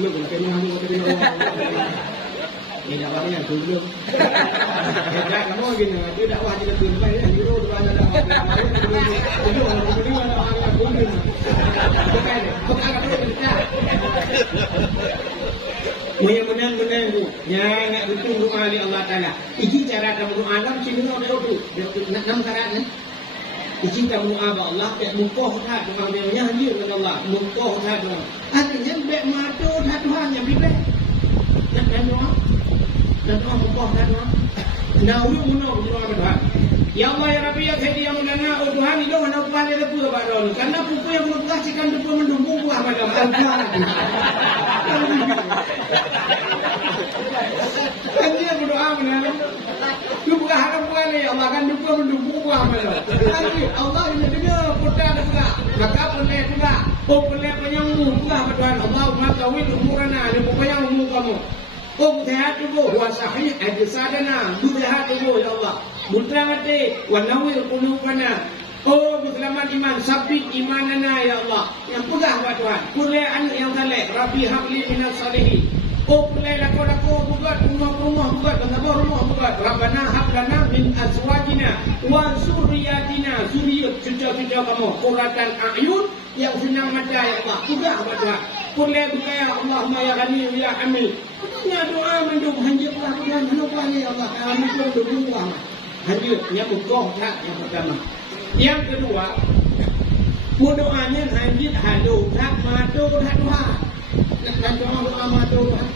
belum kena hanya kena. Ini dakwah yang belum. Hebat kamu gini, itu dakwah kita belum bayar. Euro tu ada dakwah. Itu orang berdua ada orang yang belum. Bukan, bukan apa kita. Mudah-mudahan tu. Yang nak betul doa oleh Allah Taala. Ini cara dalam doa dalam sini ada tu. Enam syarat ni. Ini kita doa kepada Allah, tak mukoh tak doa dia nyanyi kepada Allah, mukoh tak doa. Artinya tak madu tak Tuhan yang bibir. Dan doa. Dan doa mukoh tak doa. Nahu munau doa kepada Tuhan. Ya Allah ya Rabbi ya Sayyidi ya Maulana Tuhan itu mana Tuhan dia lepas kepada doa. Karena buku yang belum kasihkan itu mendukung buah pada Allah. Kan dia berdoa benar. Lu bukan harap bukan ya Allah kan duka mendukung buah pada Allah ini dengar putra ada juga. Maka pelai juga. Oh pelai penyambu juga pada Tuhan. Allah mengetahui umurana ada yang umur kamu. Oh sehat juga. Wa sahih ajsadana. Du sehat juga ya Allah. Putra mati wa nawir qulubana. Oh selamat iman sabit imanana ya Allah. Yang pegang pada Tuhan. Kulai anak yang saleh. Rabbi habli minas salihin. Oh pelai lako-lako buat rumah-rumah buat benda rumah buat Rabbana hablana min azwajina wa zurriyatina zuriyat cucu-cucu kamu qurratan a'yun yang senang mata ya Allah juga pada pelai bukan ya Allahumma ya ghani ya hamid punya doa mendung hanjirlah Tuhan lupa ya Allah kami pun berdoa hanjir yang bukoh tak yang pertama yang kedua doanya hanjir hadu tak madu tak Tuhan nak doa madu Tuhan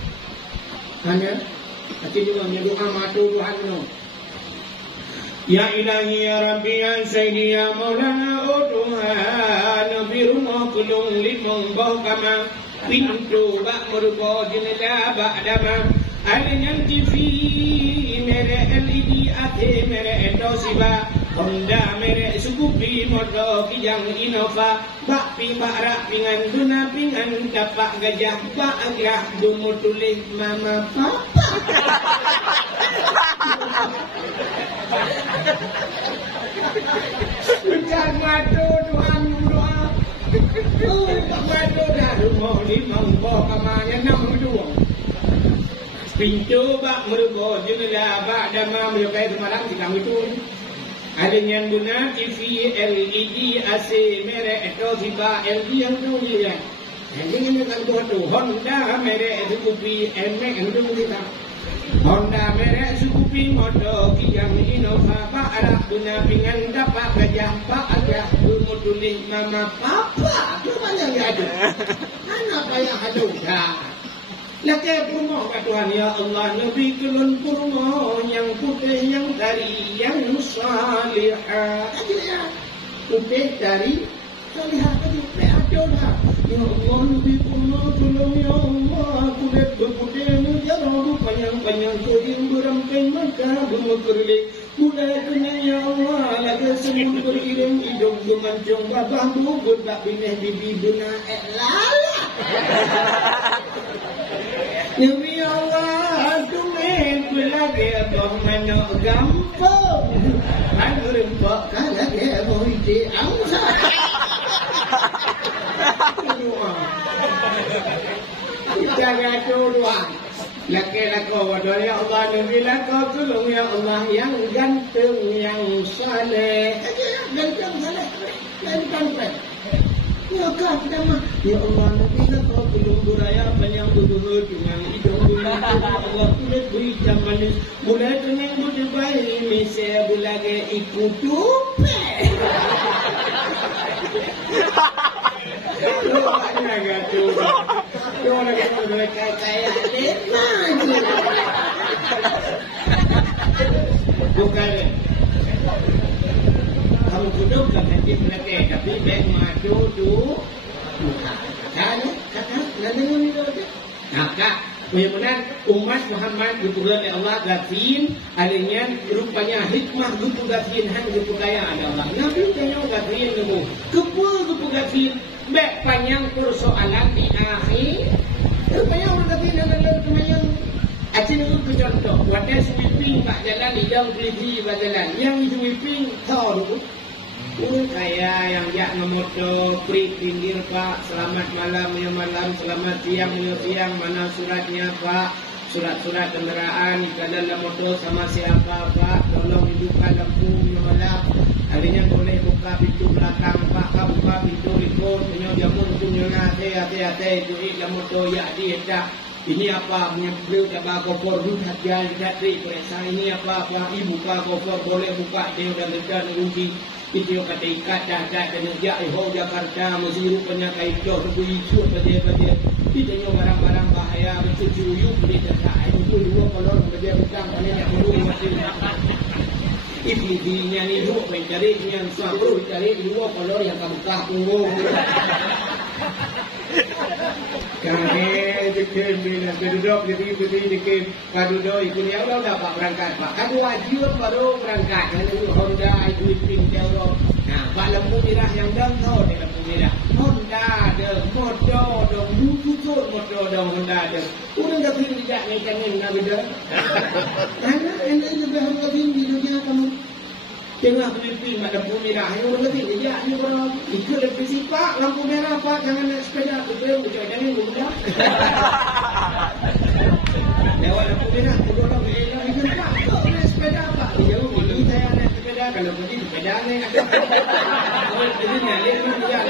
hanya hati juga doa madu Tuhan no. Ya ilahi ya Rabbi ya Sayyidi ya Maulana o Tuhan birumah kulung limong bau kama pintu bak merupakan jenela ba'dama alinyan TV mere LED ate mere Toshiba Honda mere Scoopy motor kijang Innova bak pi barak pingan duna pingan dapak gajah bak agrah dumu tulis mama papa Ucap madu Tuhan doa oh madu dah rumah limang boh kamanya 62 pintu bak merupakan jenela bak dama merupakan semalam di kami tu adanya guna TV LED AC merek Toshiba LG yang tu dia yang kan tu Honda merek Scoopy MX yang tu kita Honda merek Scoopy motor kijang Innova bak arah guna pingan dapat gajah bak agak rumah tulis mama papa tu banyak yang ada anak payah ada dah Laki kurma kat Tuhan ya Allah Nabi kelun kurma yang putih yang dari yang salihah aja ya putih dari salihah tadi ada dah ya Allah Nabi kurma tolong ya Allah kulit berputih ya Allah panjang-panjang koding beramping maka bermukerlik kulit kena ya Allah lagi semun beriring hidung gemancung babah bubut tak bineh bibi buna lala Nabi Allah tumen pelagi abah mana gampang Anu rempak kalagi abah ide angsa Doa Kita kata doa Laki-laki wadah ya Allah Nabi laki tolong ya Allah yang ganteng yang saleh Ganteng saleh Ganteng Ya kah pertama Ya Allah Nabi laki tolong buraya banyak berdua dengan hidung bulan Ya Allah kulit beri jam manis Mulai dengan budi bayi Misa bulage ikut tupe Doa nak kata Doa nak kata kaya Bukan kamu duduk kan nanti mereka tapi baik madu tu kan nanti ni tu kak kemudian umat Muhammad diturunkan oleh Allah gatin adanya rupanya hikmah gitu gatin hang gitu kaya ada Allah nabi tanya gatin nemu kepu gatin baik panjang persoalan di akhir rupanya orang gatin adalah panjang Acin itu contoh, wadah sweeping kat jalan, hidang peliti kat jalan. Yang sweeping, tahu dulu. Saya yang jak ngemoto pri pinggir Pak. Selamat malam ya malam, selamat siang ya siang. Mana suratnya Pak? Surat-surat kendaraan jika dalam motor sama siapa Pak? Tolong hidupkan lampu ya malam. Harinya boleh buka pintu belakang Pak. Buka pintu ikut punya jamun punya hati-hati itu dalam motor ya dia. Ini apa? Beliau coba kopor hati-hati dari periksa ini apa? Ibu buka kopor boleh buka dia dan dekat rugi. Itu kata ikat dah kena jak Jakarta mesti rupanya kait jauh beri isu pada itu barang-barang bahaya mencuci uyuk beli dekat itu dua kolor kerja hutang mana yang dulu masih ini ni dua mencari yang satu cari dua kolor yang kamu punggung Dikim duduk dikim duduk ikut ya Allah dapat berangkat Pak kan wajib baru berangkat itu Honda itu Euro nah Pak lampu merah yang dong tahu ni lampu merah Honda ada motor dong butut motor dong Honda ada udah tak tidak ni jangan nak beda karena anda juga harus tinggi dunia kamu tengah pemimpin lampu merah yang udah tinggi dia ni orang ikut lebih sifat lampu merah Pak jangan naik sepeda tu jangan guna lewat lampu merah kedua orang bela ikut Pak naik sepeda Pak jauh dulu saya naik sepeda kalau pergi sepeda naik jadi nyalin juga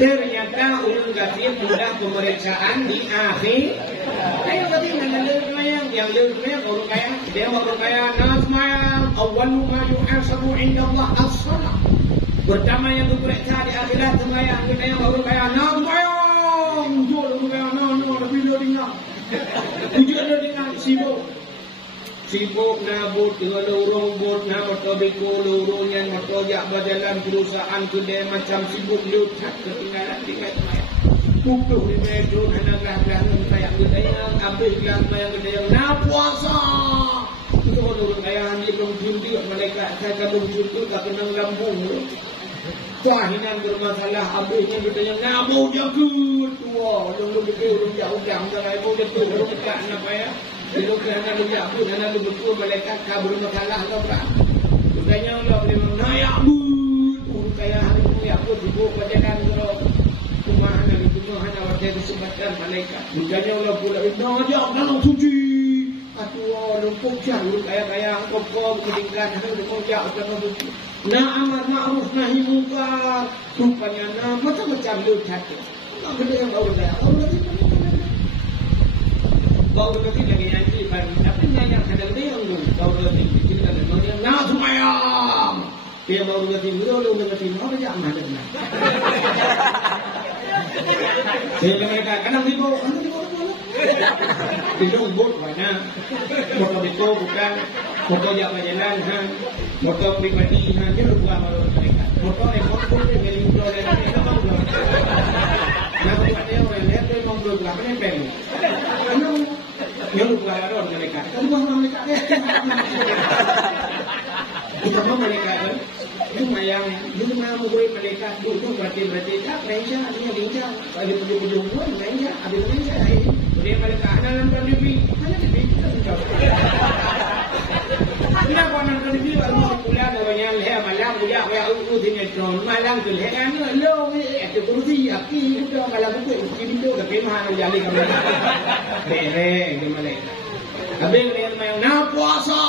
ternyata ulun gafir sudah pemeriksaan di akhir ayo tadi yang liriknya baru kaya dia baru kaya nasmayang awwalu ma yuhasabu inda Allah as-salah pertama yang diperiksa di akhirat sembahyang kita yang baru kaya nasmayang baru kaya lebih dengar tujuan dengar sibuk nabut dengan lorong bot nak motor beko lorong yang motor jak berjalan perusahaan kedai macam sibuk lutat ketinggalan tinggal sembahyang pukul di meja hendak gelang sayang gedayang habis gelang sayang gedayang nak puasa itu orang kaya hanya berjudi mereka saya kalau berjudi tak kena lambung puahinan bermasalah habisnya gedayang nak mau jaga tua orang lebih orang jauh jangan mau jaga orang dekat nak payah kalau kerana lu jaga kerana lu betul mereka kabur masalah kau tak gedayang Allah boleh menayak orang kaya hari ini aku sibuk berjalan terus hanya wajah disebutkan malaikat. Bukannya Allah pula najak dalam suci. Atua lumpuk jauh kaya-kaya angkop meningkat hanya lumpuk jauh dalam suci. Amar ma'ruf nahi munkar. Rupanya macam-macam lucat. Tak benda yang baru dah. Baru nanti lagi nyanyi tapi yang kadang dia yang baru nanti kita nak semayang. Dia baru nanti dulu nanti mau dia mana. Sehingga mereka kadang tiba Hidung bot mana motor itu bukan motor yang berjalan motor pribadi dia lupa malu mereka motor yang motor yang melintang dan mereka malu nah kepada orang lihat dia malu belakang yang peng yang lupa orang mereka kan bukan mereka kita mau mereka cuma yang mau gue mereka dulu berarti tak mereka artinya dia ada ujung pun mereka ada mereka dia mereka dalam TV hanya TV kenapa nonton TV baru pulang orang yang malam dia kayak udah tron malam tu lekan lo itu kursi api itu malam itu itu tapi mana jadi kamu gimana habis dia main nak puasa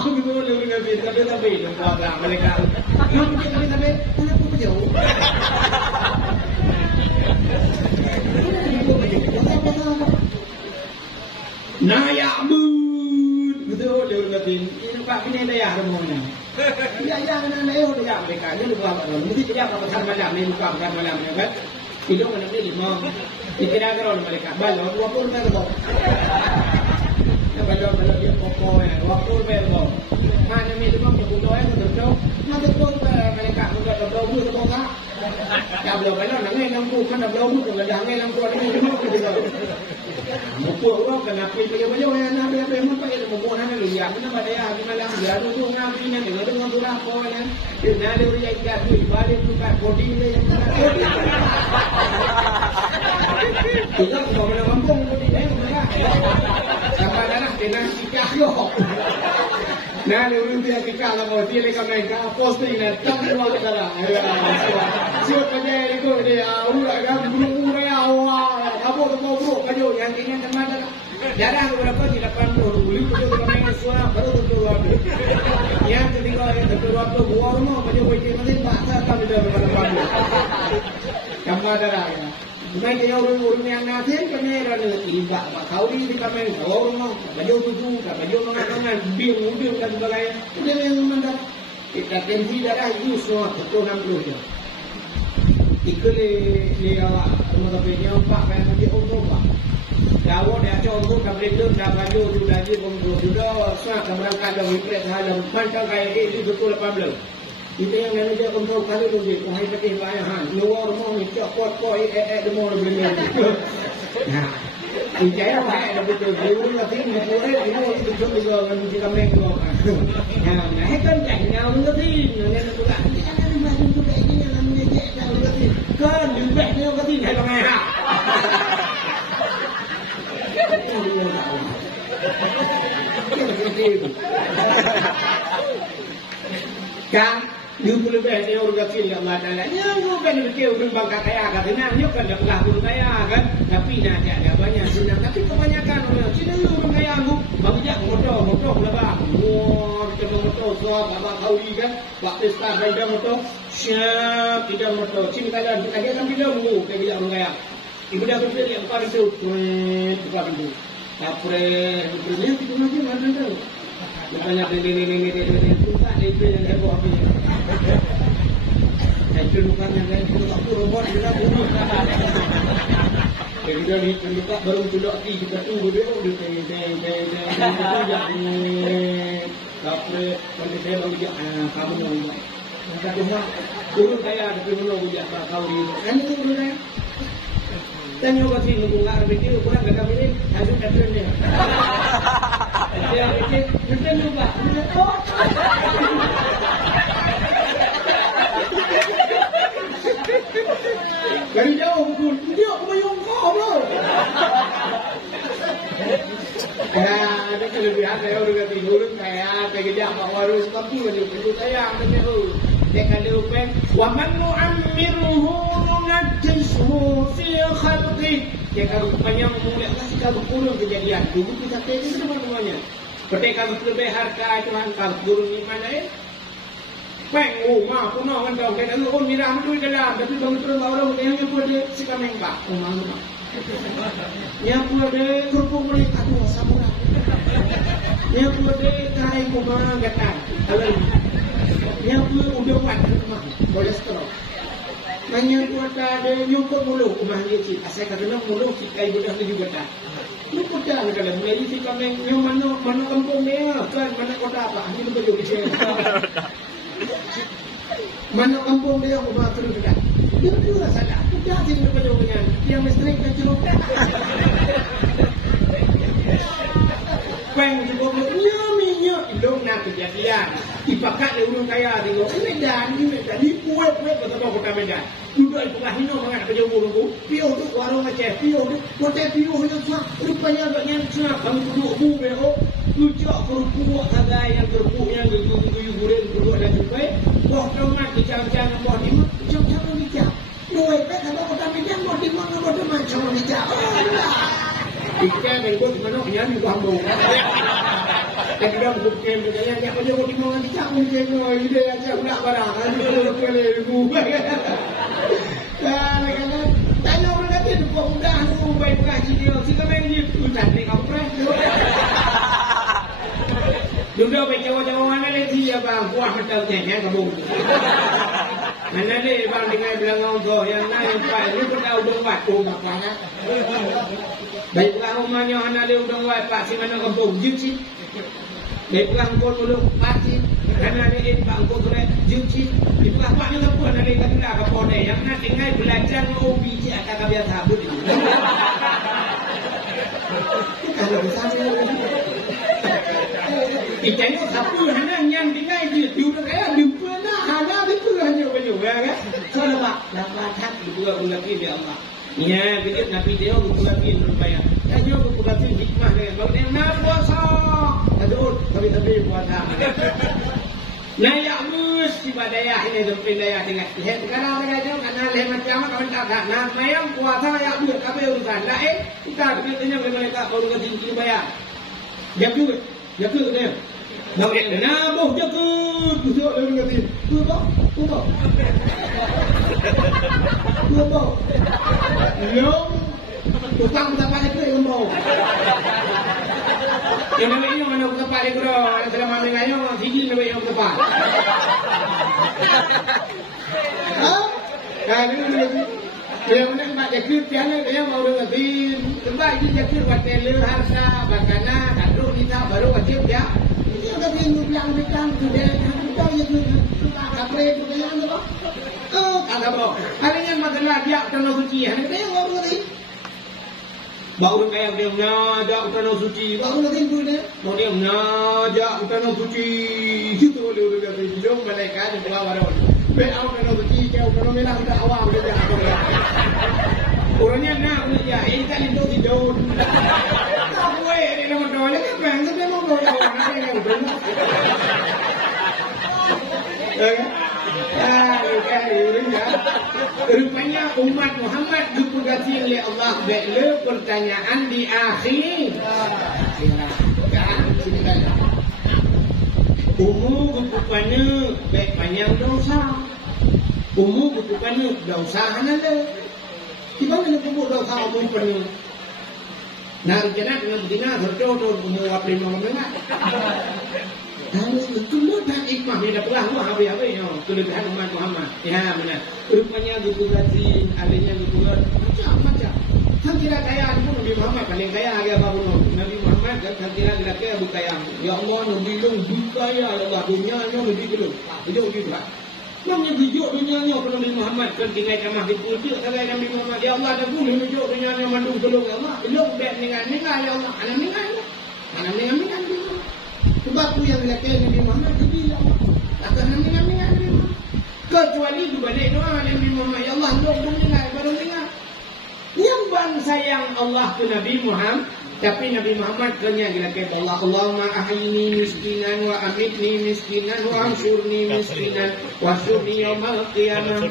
gitu lebih tapi puasa mereka tapi aku jauh Nayabud betul dia berkata ini Pak ini daya harmonia ya kena daya dia mereka dia lupa mesti dia apa malam ni buka malam ni kan itu mana ni lima dikira kalau mereka balon 20 berapa balon dia pokok waktu berapa mana ni lima puluh yang betul mana betul mereka sudah betul betul tak ya belum balon nangai lampu kan belum betul dah nangai lampu ni Mukul orang kena pergi baju yang nak apa yang pakai mukul hanya lihat mana pada ya di malam dia tu ngapi nya dengan tu lah pokoknya dia ada orang yang jadi balik tu kat coding dia yang coding kita mau mana mampu coding dia mana sampai dah kena sikap yo Nah, lu dia kita lah, dia lekas mereka posting dan tak boleh kalah. Siapa je ikut dia, urat kan, burung awal, apa tu burung kaju yang ingin teman dah. Jarang berapa di depan tu, beli tu kami suara baru tu waktu. Yang ketiga yang waktu gua rumah kaju wajib nanti bahasa kami dah berdepan. Kamu ada lah. Bukan dia orang yang nanti kami ada iba, kau di kami orang baju tuju, baju mangan bingung dan sebagainya. Dia yang mana kita tensi darah itu semua betul nam dulu. Ikut le awak rumah tapenya pak kan nanti untuk pak. Dawo dia contoh kami itu dah baju tu lagi bonggo sudah semua kemerangkat dan mikret halam macam kayak itu betul apa belum? Itu yang mana dia kontrol kali tu je, kau hai pakai bayaran, luar rumah ni cokot koi demo beli. Nah, ini apa yang betul betul nanti betul ini betul juga kan kita menggok. Nah, kan jangan nanti nanti tu kan, jangan macam tu kayak gini nanti jangan nanti. Kan juga ni nanti hai pakai ha. Kan Dia boleh dia orang kecil yang ada lah. Ya, bukan dia orang bangka kaya kan. Senang dia kan dah belah kaya kan. Tapi nak ada banyak senang. Tapi kebanyakan orang Cina orang kaya tu banyak motor lebar. Kita motor suap abang kauri kan. Waktu start dah motor. Siap tidak motor. Cina kaya dia kan bila mu kayak orang kaya. Ibu dah betul yang kau itu buka pintu. Tapre betulnya itu macam mana tu? Banyak ini tak itu yang heboh apa ni? Itu bukan yang lain itu aku robot juga bunuh. Jadi dari pendekat baru tidak di kita tunggu dia udah Tapre kalau saya baru dia kamu nak. Kata rumah dulu saya ada dulu dia kau di. Kan itu dulu kan? Tanya apa sih nunggu nggak berpikir kurang gak kami ini hasil katanya. Dia pikir betul juga. Dari jauh betul dia kebayang kau bro. Ada kelebihan saya udah ganti burung kayak dia apa harus tapi itu saya ambil dia kalau pen wa man nu'ammiruhu nunajjisuhu fi khalqi dia kalau banyak mulai kasih kalau kurang kejadian dulu kita tanya semuanya ketika lebih harta Tuhan kalau turun di mana peng rumah puno kan tahu kan lu mira tu dalam tapi bang turun orang yang dia sikap mengba rumah yang boleh kerupuk boleh atu sabura yang boleh kai kumang gatan alai yang udah buat rumah kolesterol. Banyak buat ada nyokot mulu rumah dia cik. Asal kata mulu cik kai budak tu juga tak. Lu kota kalau mulai cik kami yang mana kampung dia kan mana kota apa ini betul betul. Mana kampung dia rumah tu juga. Dia tu salah. Kita sini betul dengan yang mesti kita curut. Peng juga minyak ilung nak kejadian. Ipakat dia orang kaya tengok Medan ni kuat betul kota Medan. Duduk di tengah hino mangat kerja burung piu tu warung Aceh piu tu kota piu hanya cuma rupanya banyak cuma kamu duduk bu beo lucak kerupuk ada yang kerupuk yang guyu goreng kerupuk dan cukai boh tomat dicang-cang boh di macam-macam dicang. Dua pek kalau kota Medan boh di mana boh macam dicang. Ikan dan gua di mana dia di Bambu. Tapi dia bukan kem dia dia kerja di mana dicak mungkin dia aja nak barang dia boleh buat. Kadang-kadang tanya orang kata tu mudah tu baik gaji dia sika main dia hutan ni kau pernah. Dulu baik jauh-jauh mana lagi ya bang buah betul ni kabung. Mana ni bang dengan belakang tu yang lain pak ni pun tahu buat tu bapaknya. Baiklah rumahnya anak dia udah buat pak si mana kabung juci. Baiklah kau dulu pasti karena dia pak kau tu juci. Baiklah pak ni apa nak dia kata apa kau ni yang nak tinggal belajar hobi je akan biasa habis. Kalau bisa Ikannya satu hanya yang tinggal di udah kayak di mana ada itu hanya banyak kan. Kalau pak dapat hak dua bulan ini Allah. Ya, kita Nabi dia berpulangin berbayar. Dia berpulangin hikmah dia. Baru dia nak puasa. Aduh, tapi puasa. Nah, ya mus si badaya ini dompet daya dengan lihat sekarang mereka jauh karena lihat macam apa tak. Nah, mayam puasa ya mus apa urusan? Lah kita katanya mereka baru ketinggi bayar. Jaga dia. Nah, boh jaga. Kusuk dia kata. Kusuk. Long tukang dapat itu yang mau. Yang namanya mana dapat itu dah. Selama mengayo sijil namanya yang dapat. Kan ini. Dia mana mak jakir tiada dia mau dengerin. Sebab ini jakir hotel harsa bakana kandung kita baru wajib ya. Dia kata yang bilang sudah kita itu kapre itu yang apa? Kagak mau. Harinya masalah dia tanah suci. Hari dia ngomong tadi. Baru kayak dia ngajak tanah suci. Baru nanti pun dia. Mau dia ngajak tanah suci. Itu boleh kata dia mereka di bawah baru. Beau tanah suci, kau tanah merah sudah awam dia. Orangnya nak dia. Ini kan itu tidur. Apa ini nama doanya kan bangsa dia mau doa orang yang benar. Rupanya umat Muhammad dipugasi oleh Allah bela pertanyaan di akhir. Umur rupanya baik panjang dosa. Umur rupanya dosa hanala. Di mana nak umur dosa umur penuh? Nah, jangan dengan begini terjodoh umur apa lima menengah. Semua dah hikmah dia dah perang habis-habis kelebihan umat Muhammad. Ya benar. Rupanya dipugasi, alihnya dipugasi macam-macam. Kan kira kaya pun Nabi Muhammad paling kaya harga apa pun. Nabi Muhammad kan kira kaya Abu Kaya. Ya Allah Nabi long dikaya Allah dunianya Nabi belum. Hidup gitu lah. Namanya hidup dunianya pada Nabi Muhammad kan tinggal camah di putih sampai Nabi Muhammad. Ya Allah dah pun hidup dunianya mandung tolong ya Allah. Hidup baik dengan ya Allah. Anak dengan. Sebab tu yang dilakukan Nabi Muhammad dibilang akan Nabi kecuali tu balik doa Nabi Muhammad ya Allah doa mendengar baru dengar yang bangsa yang Allah tu Nabi Muhammad tapi Nabi Muhammad kerana dilakukan Allah Allahumma ahyini miskinan wa amitni miskinan wa ansurni miskinan wa surni yawmal qiyamah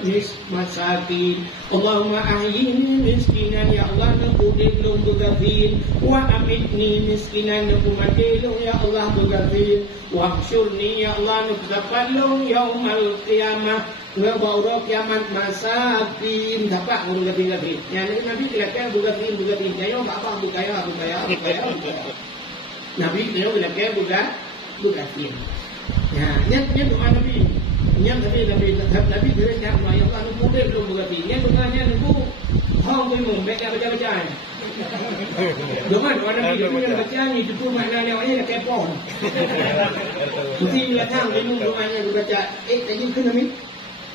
masakin Allahumma ahyini miskinan ya Allah nakudin lung bugafin wa amitni miskinan nakumati lung ya Allah bugafin wa ansurni ya Allah nakdapat lung yawmal qiyamah wa ba'ura kiamat masakin dapat bugafin yang Nabi dilakukan bugafin jangan apa bukaya Nabi dia bilang bukan ya nya doa Nabi nya Nabi dia cakap ya Allah nu boleh belum bukan nya doanya nu hang boleh baca doa Nabi dia baca ni itu makna dia ni kepon mesti datang dia doanya baca tadi tu Nabi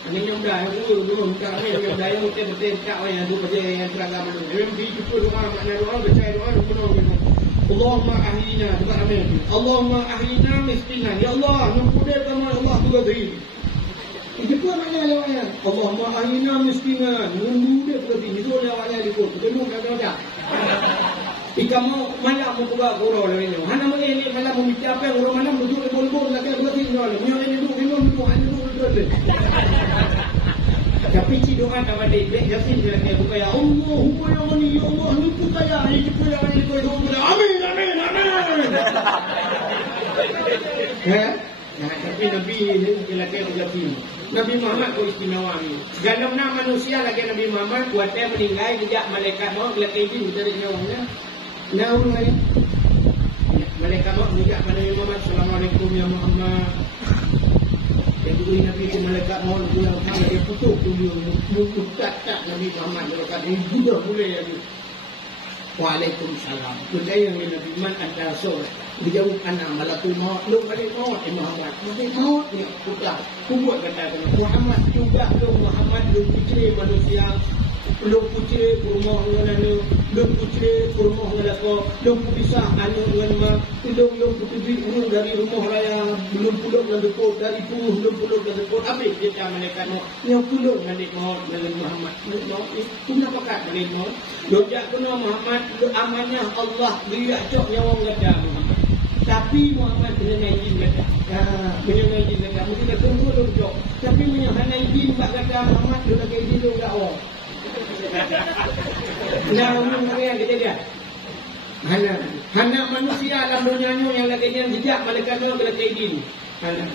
Ini yang dah dulu kami yang dah yang betul cak yang tu pada yang teragama dulu. Dia itu doa makna doa baca doa penuh gitu. Allahumma ahyina bukan amin. Allahumma ahyina miskinan. Ya Allah, nukudai kami Allah tu gadi. Itu pun makna doanya. Allahumma ahyina miskinan. Nukudai gadi. Itu doanya ikut. Temu kata-kata. Ikamu malam mau buka guru lagi ni. Hana mana ini malam mau bicara apa? Guru malam duduk bol-bol lagi buat ini lagi. Ni ini duduk anu duduk. Tapi ci doa dapat dia yakin dia kata buka ya Allah, ya Allah ni buka ya ini buka ini buka. Amin. Tapi Nabi ini lelaki berjati. Nabi Muhammad ko istimewa ni. Dalam nama manusia lagi Nabi Muhammad kuatnya meninggal tidak malaikat mau lelaki ini dari nyawanya. Naun lagi. Malaikat mau juga pada Nabi Muhammad Assalamualaikum ya Muhammad. Yang dulu Nabi itu malaikat mau pulang sama dia putuk dulu mulut tak Nabi Muhammad malaikat ini juga boleh lagi. Waalaikumsalam. Percaya yang Nabi Man ada solat. Dijawab anak malakul maut. Lu balik maut Muhammad. Mati maut ni putar. Kubuat kata Muhammad juga lu Muhammad lu putri manusia. Lu putri rumah lu Lung kucing rumah ngelako, lung pisah anu dengan mak, lung kutubi dari rumah raya, belum pulang dan dekor dari puluh, belum pulang dan dekor. Habis dia cakap mereka mau, yang pulang nanti mau dengan Muhammad. Mau punya pakat balik mau. Lojak kena Muhammad, amanah Allah dia cok nyawang gada Muhammad. Tapi Muhammad kena izin gada. Punya izin gada. Mungkin dah tunggu lung cok. Tapi punya hana izin bak gada Muhammad dia nak izin lung gak nah, umum yang kita dia. Hana manusia alam dunia yang lagi yang jejak malaikat Allah kena kaidin. Hana.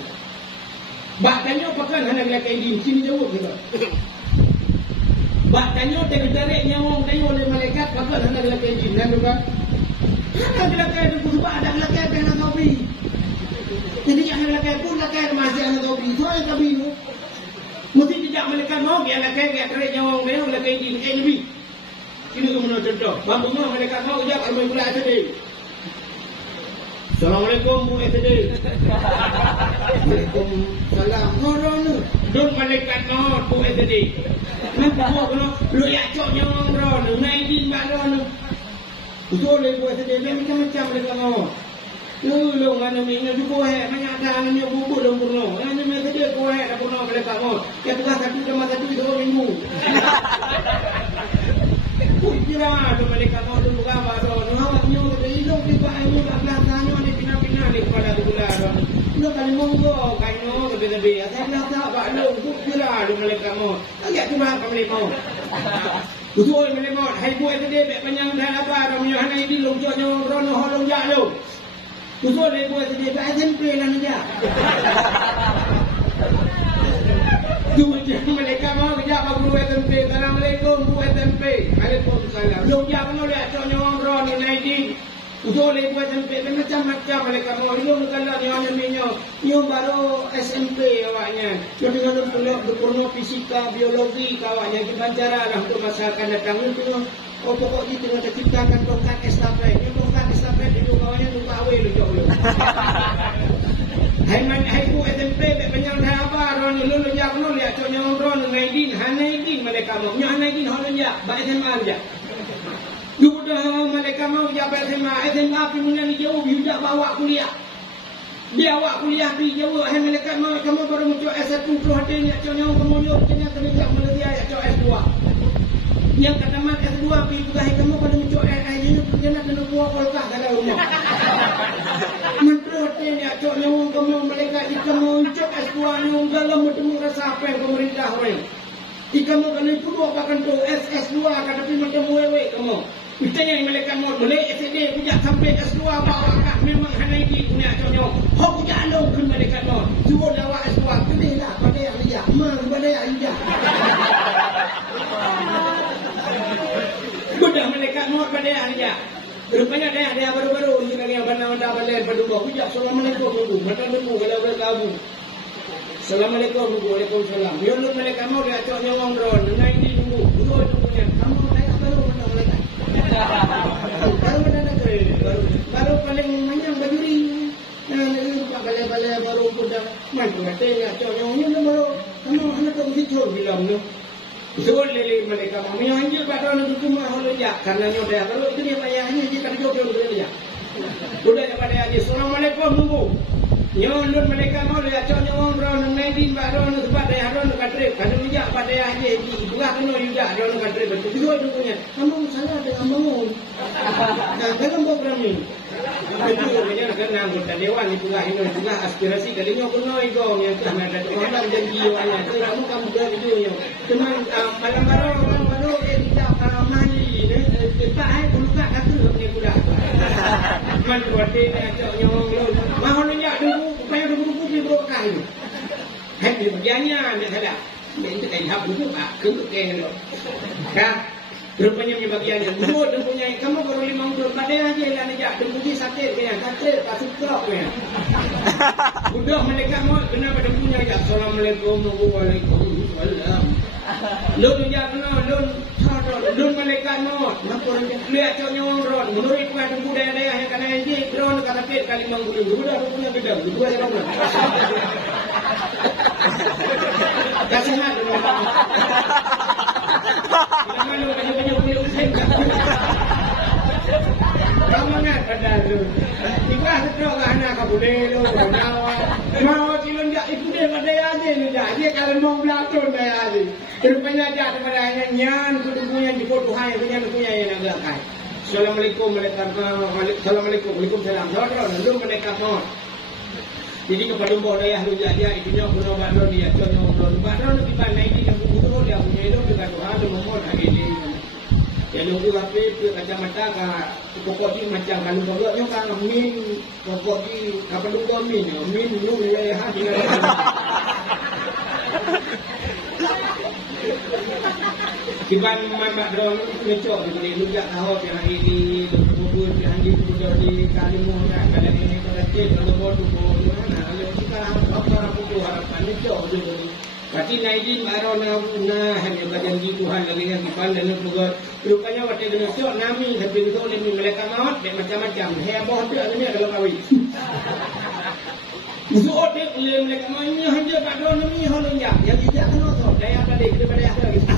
Bak tanya pakan hana kena kaidin. Sini jauh kita. Bak tanya tarik nyawang tanya oleh malaikat pakan hana kena kaidin. Dan juga hana kena kaidin sebab ada malaikat kena topi. Jadi yang malaikat pun malaikat masih kena topi. Itu yang topi tu. Mesti tidak malaikat mau dia malaikat tarik nyawang dia oleh kaidin lebih. Ini tu menurut contoh. Bambu mau malaikat mau jawab kalau mula SD. Assalamualaikum Bu SD. Waalaikumsalam. Ngorong. Don malaikat mau Bu SD. Nanti gua kena lu ya cok nyawang ron, naidin baron. Betul le Bu SD macam-macam malaikat mau. Lu mana minyak juga banyak dah minyak bubur dalam purno. Mana minyak dia kau dah purno malaikat mau. Ya tugas satu sama satu 2 minggu. Kira tu malaikat mau tu bukan apa tu. Awak nyu dari hidup di bawah ini tak belakangnya ni pina-pina ni pada bulan tu. Lu kali monggo kaino lebih-lebih. Saya nak tak pak lu kira tu malaikat mau. Agak tu bah malaikat mau. Betul malaikat mau. Hai buat tu dia panjang dah apa ramai hana ini lu jono rono holong jak lu. Betul le buat tu dia tak SMP lah ni dia. Tu mereka mau kerja apa guru SMP. Assalamualaikum Bu SMP. Waalaikumsalam. Lu dia pun lihat contoh orang ni naidin. Usul le buat SMP macam-macam mereka mau. Lu kalau nyonya nyo baru SMP awaknya. Lu dengan berpurno fisika, biologi awaknya dibancara lah untuk masa akan datang. Lu tengok pokok ni tengah terciptakan tongkat estafet. Ni tongkat estafet itu awaknya tu awal lu jauh lu. Hai Bu SMP banyak dah apa ron lu jak nu lihat contoh ron naidin hanaidin mereka mau nya hanaidin holon jak ba SMA aja lu dah mereka mau jak ba SMA pi menang jauh juga bawa kuliah dia awak kuliah pi jauh hai mereka mau kamu baru muncul S1 tu hatinya contoh kamu yo kena jak melati ayat S2 yang katamat S2 pi tugas kamu pada muncul ayat kena kena buat kolkah dalam rumah menterotnya cok nyawang kamu mereka jika muncul S2 nyawang dalam bertemu rasa apa yang pemerintah orang jika mau kena itu dua pakan tu S2 tapi macam wewe kamu misalnya yang mereka mau mulai SD punya sampai S2 bawa kak memang hanya ini punya cok nyawang hok punya alung kun mereka mau cuba dawa S2 kedih lah pada yang lihat pada yang lihat sudah mereka mau pada yang lihat. Rupanya dia baru-baru ni kali yang benda balik pada buah hujak. Assalamualaikum Bu. Mata Bu kalau berkabu. Assalamualaikum Bu. Waalaikumsalam. Yo lu mereka mau dia cok nyawang ron. Nai ni dulu. Dulu punya. Kamu naik baru mana mereka? Baru mana baru paling banyak bajuri. Balik baru sudah main katanya cok nyawang baru. Kamu anak tu hijau bilang tu. Betul lele mereka mau anjir pada orang itu mah holon ya karena nyoda kalau itu dia payahnya dia kan jodoh dulu ya udah pada aja assalamualaikum Bu nyolon mereka mau lihat contoh orang naidin baron sebab dia haron katre kan dia pada aja di buah kena juga haron katre betul itu punya kamu salah dengan bangun dalam program ini betul punya kan anggota dewan itu lah ini juga aspirasi kalinya kuno itu yang ada orang janji awalnya kamu begitu cuman malam baru tidak mandi tak hai puluh kata punya pula man buat dia cok nyawang lu mahon dia dulu supaya dulu di berkah ini hai dia bagiannya ada salah dia tak hab dulu pak ke kan rupanya punya bagiannya dulu dia punya kamu baru 5 tahun pada aja lah aja dia punya sakit punya katre tak suka punya udah mereka mau kena pada punya ya assalamualaikum waalaikumsalam Lun dia kena lun malaikat mau lihat cok nyawang ron menurut pada budaya yang kena anjing ron kata pet kali manggulu udah punya gedang dua ya kamu kasih mat kalau banyak punya usaha pada tu. Ikhlas setrok ke anak kau boleh tu. Mau cilon jak ikut dia pada aja ni jak. Dia kalau mau belakon dah aja. Rupanya jak daripada hanya nyan kudu punya di bodoh hai punya yang nak kai. Assalamualaikum Assalamualaikum Waalaikumsalam. Saudara lu mereka mau. Jadi kepada mbok dayah lu jak dia itunya guna bakno dia contoh bakno lebih pandai di kampung dia punya itu juga Tuhan tu mohon hari ini. Ya nunggu api kacamata ka pokok di macam kalau kalau yang kan min pokok di apa dulu min lu ya hati. Kiban mak dron ngecok di lu jak tahu yang hari ini bubur yang di bubur di Kalimun kan kalau ini pada cek kalau bodoh mana kalau kita apa harapan ngecok dulu. Pati naidin baron na hanya berjanji Tuhan lagi yang dipan dan juga rupanya waktu dengan syok nami tapi itu oleh mereka maut dan macam-macam heboh dia ini adalah kawin. Musuh dia oleh mereka maut ini hanya baron nami holong yang tidak kena so daya pada daripada akhir kita.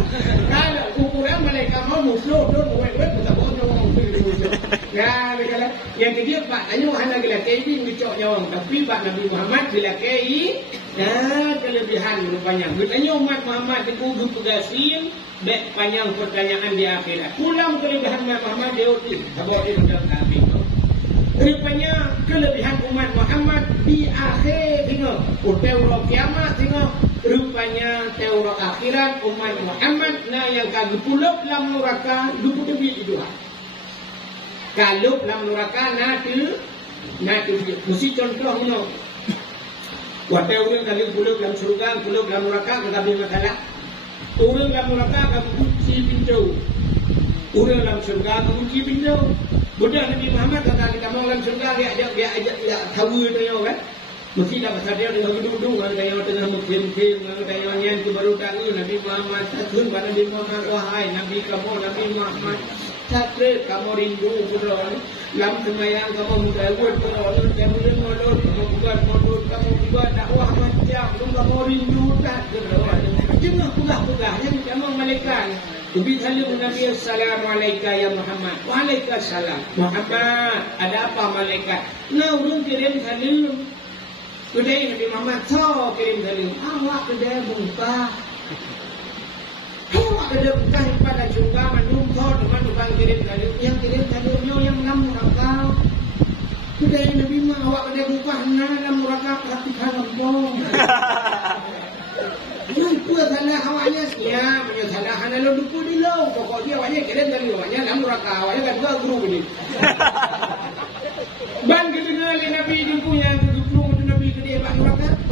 Kalau ukuran mereka mau musuh tu buat kita boleh musuh. Nah, kalau yang ketiga Pak Ayu hanya gila kevin dicok nyawang tapi Pak Nabi Muhammad gila kei nah kelebihan rupanya. Bertanya umat Muhammad dikudu pegasin dek panjang pertanyaan di akhirat. Pulang kelebihan Muhammad dia utin. Sebab dia sudah kafir. Rupanya kelebihan umat Muhammad di akhir tengok. Teori kiamat tengok. Rupanya teori akhirat umat Muhammad nah yang kagak pulak dalam neraka lupa lebih itu. Kalau dalam neraka nanti mesti contoh menong. Waktu orang kali pulau dalam surga, pulau dalam neraka kita beri masalah. Orang dalam neraka kamu kunci pintu. Orang dalam surga kamu kunci pintu. Budak Nabi Muhammad kata kita mau dalam surga dia ajak tahu dia kan. Mesti dah pasal dia dengan duduk dengan dia tengah muklim-muklim dengan dia yang tu baru tahu Nabi Muhammad takun pada Nabi Muhammad wahai Nabi kamu Nabi Muhammad sakit kamu rindu pulau dalam sembahyang kamu mengawal pulau kamu molot kamu buat molot kamu buat dakwah macam kamu rindu tak jangan pugah-pugah yang kamu malaikat Nabi salam Nabi assalamualaikum ya Muhammad waalaikumsalam Muhammad ada apa malaikat nah urung kirim salam Kedai Nabi Muhammad so kirim salam awak kedai buka awak kedai buka pada juga mandum so dengan tukang kirim salam yang kirim salamnya yang enam neraka kedai Nabi Muhammad awak kedai buka enam neraka perhatikan lembong lupa salah awaknya siap punya salah hana lo lupa dulu pokoknya awaknya kirim salam awaknya enam neraka awaknya kan dua guru ni ban kedengar Nabi jumpa yang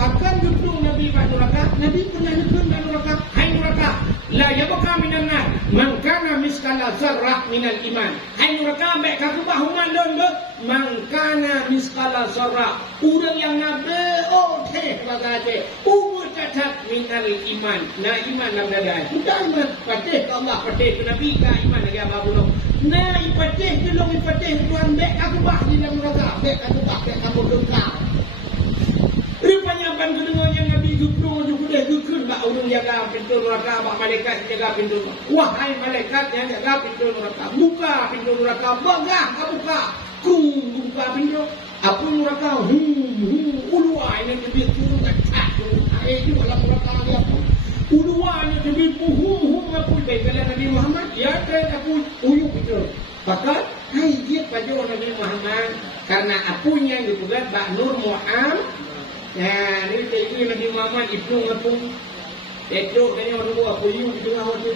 bahkan jumpa Nabi Pak Neraka Nabi pernah nyebut Neraka hai neraka la yabqa minan nar man kana miskala zarrah minal iman hai neraka baik kaku bahuman don man kana miskala zarrah orang yang nabe teh bagate cacat minal iman nah iman dalam dada sudah iman patih ke Allah patih ke Nabi ke iman lagi apa pun nah patih tolong patih tuan baik aku bah di dalam neraka baik aku bah baik kamu dengka rupanya ban kedengarannya Nabi Zubrung sudah dukun bak urung jaga pintu neraka bak malaikat jaga pintu wahai malaikat yang jaga pintu neraka buka pintu neraka bagah buka buka pintu apa neraka ulua ini lebih turun dekat itu dalam neraka dia ulua ini lebih apa baik kalau Nabi Muhammad ya kan aku uyuk itu bahkan hai dia pajak Nabi Muhammad karena apunya yang dibuat bak Nur Mu'am. Nah, ini itu Nabi Muhammad itu ngepung. Itu kayaknya orang tua puyu itu ngawat tu.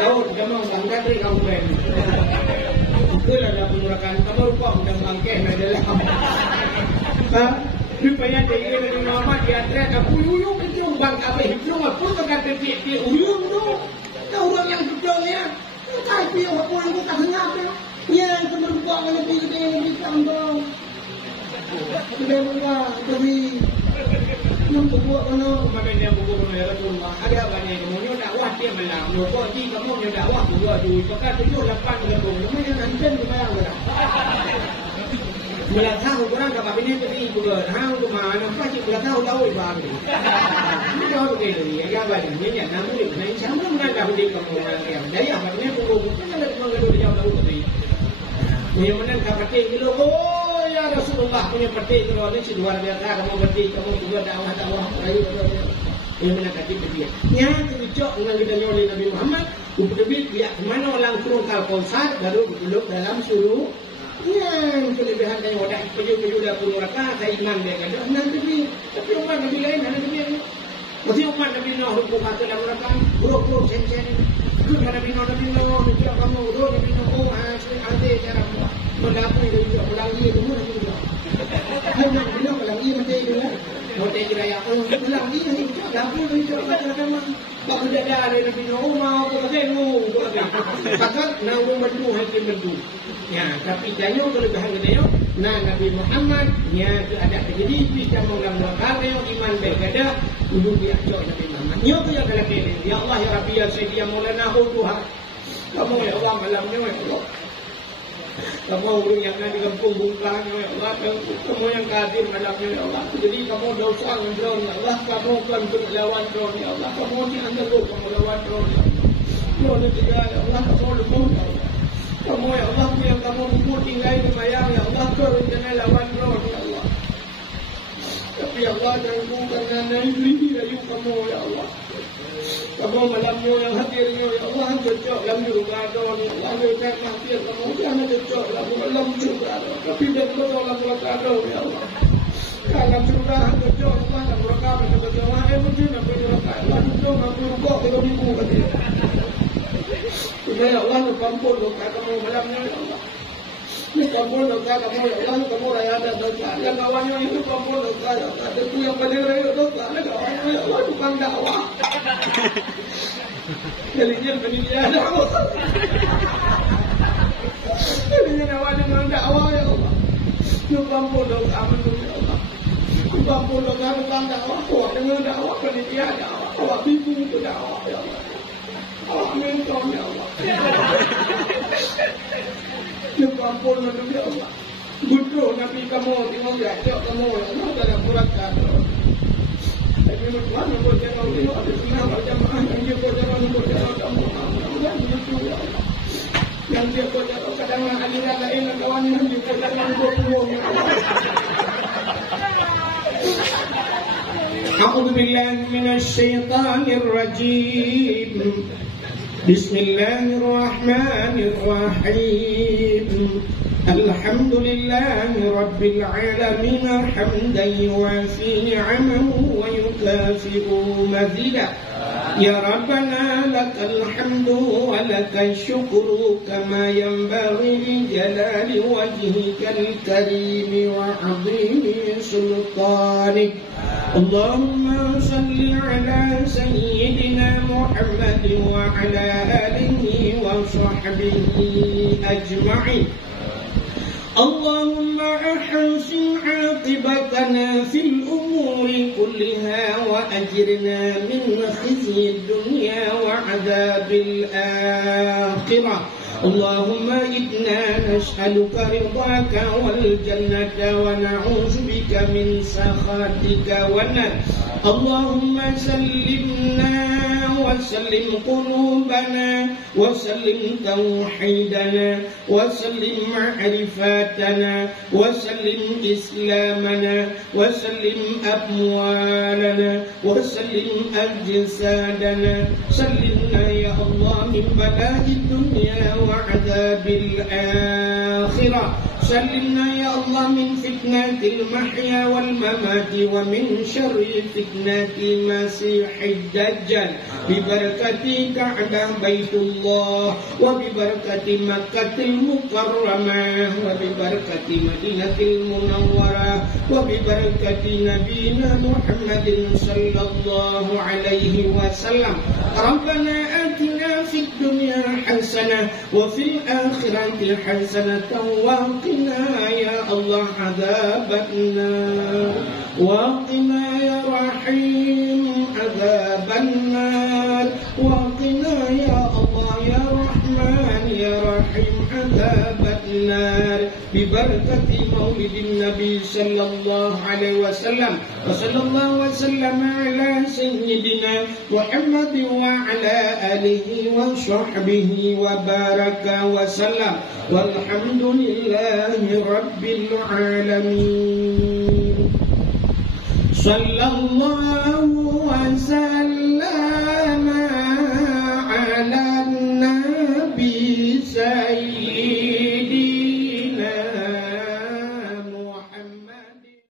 Tahu kamu bangga dari kamu kan. Itulah dah pemurakan kamu lupa sudah bangkeh adalah. Rupanya dia Nabi Muhammad dia ada puyu itu bang apa itu ngepung dengan pipi uyu tu. Tahu orang yang betulnya. Tapi apa yang kita dengar ya kemerbukan lebih gede lebih tambah. Sudah mula tapi yang buat mana makanya buku mana Rasulullah ada banyak kemudian dakwah dia malam kok di kamu yang dakwah dua tu maka 78 lebih lumayan anten lumayan lah bila tahu orang dapat ini tadi juga hang tu mana pasti bila tahu ibarat ini tahu ke ni ya banyak ni yang namu ni sama dengan dah di kamu yang daya banyak buku kan ada mengaduh dia tahu tadi Yang mana kau petik dulu, oh ya Rasulullah punya petik dulu, ni luar biasa kamu petik, kamu juga dakwah rayu. Yang mana kaki dia. Yang terjok dengan kita oleh Nabi Muhammad, ubedebit biar mana orang kurung kalkonsat baru duduk dalam suruh. Yang kelebihan dari wadah peju-peju dah pun mereka saya iman dia kan. Nanti tapi umat Nabi lain ada dia. Mesti umat Nabi Nuh hukum kata dalam mereka buruk-buruk sen-sen. Itu Nabi Nuh dia kamu buruk Nabi Nuh ada cara mendapur dia pulang dia semua Nabi Nuh. Hanya bilang pulang dia mati dia. Mati kira ya pulang dia dapur dia kata baku dada dari Nabi Nuh mau ke tengok. Pakat nanggung bendu hakim bendu. Ya, tapi jangan kelebihan dia. Nah, Nabi Muhammad nya ada terjadi kita mengulang kali iman bergada dulu dia jauh Nabi Muhammad. Nyo tu yang kalau pilih. Ya Allah ya Rabbi ya Sayyidi ya Maulana Tuhan. Kamu ya Allah malamnya ya Allah. Kamu orang yang ada di kampung bungkang ya Allah. Kamu yang kadir malamnya ya Allah. Jadi kamu dosa ngedron ya Allah. Kamu kan lawan dron ya Allah. Kamu di antara kamu lawan dron ya Allah. Kamu juga ya Allah kamu lumpuh ya Allah. Kamu ya Allah yang kamu lumpuh tinggal di mayang ya Allah. Kau jangan lawan dron ya Allah. Tapi ya Allah jangan karena naik rayu kamu ya Allah. Kamu malamnya yang hadirnya ya Allah cocok dalam juga don ya Allah kita mampir kamu jangan cocok dalam juga tapi betul dalam juga ya Allah. Kalau sudah cocok Allah dalam mereka berdoa mungkin apa juga Allah itu mampu kok kalau ibu kata. Ya Allah kampun doa kamu malamnya ya Allah. Ini kampun doa kamu ya Allah kamu raya ada doa yang kawannya itu kampun doa ya Allah itu yang paling raya doa kawannya ya Allah bukan dakwah. Jadinya pendidikan dakwah. Jadinya awak dengan dakwah ya Allah. Itu kampun doa menurut ya Allah. Itu kampun doa bukan dakwah. Awak dengan dakwah pendidikan dakwah. Awak bingung itu dakwah ya Allah. Awak mentong ya Allah. Itu kampun menurut ya Allah. Butuh Nabi kamu tengok ya kamu ya Allah dalam surat kamu. Tapi tuan buat jangan ini ada semua jamaah yang dia buat jangan kamu. Mudah begitu ya Allah. Yang dia buat kadang aliran lain kawan yang dia buat jangan buang. A'udzu billahi minasy syaithanir rajim. Bismillahirrahmanirrahim. Alhamdulillahi Rabbil Alamin hamdan yuwafi ni'amahu wa yukafi'u mazidah. Ya Rabbana lakal hamdu wa lakal syukru kama yanbaghi li jalali wajhikal karim wa 'azimi sultanik. Allahumma salli ala sayyidina Muhammad wa ala alihi wa sahbihi ajma'in. اللهم أحسن عاقبتنا في الأمور كلها وأجرنا من خزي الدنيا وعذاب الآخرة. اللهم إنا نسألك رضاك والجنة ونعوذ بك من سخطك والنار. اللهم سلمنا وسلم قلوبنا وسلم توحيدنا وسلم معرفتنا وسلم إسلامنا وسلم أموالنا وسلم أجسادنا. سلمنا يا الله من بلاء الدنيا وعذاب الآخرة. سلمنا يا الله من فتنة المحيا والممات ومن شر فتنة مسيح الدجال ببركة كعبة بيت الله وببركة مكة المكرمة وببركة مدينة المنورة وببركة نبينا محمد صلى الله عليه وسلم. ربنا آتنا في الدنيا حسنة وفي الآخرة حسنة وقنا يا الله عذاب النار وقنا يا رحيم عذاب النار وقنا يا الله يا رحمن يا رحيم عذاب النار ببركة مولد النبي صلى الله عليه وسلم وصلى الله وسلم على سيدنا محمد وعلى آله وصحبه وبارك وسلم والحمد لله رب العالمين صلى الله وسلم على النبي سيدنا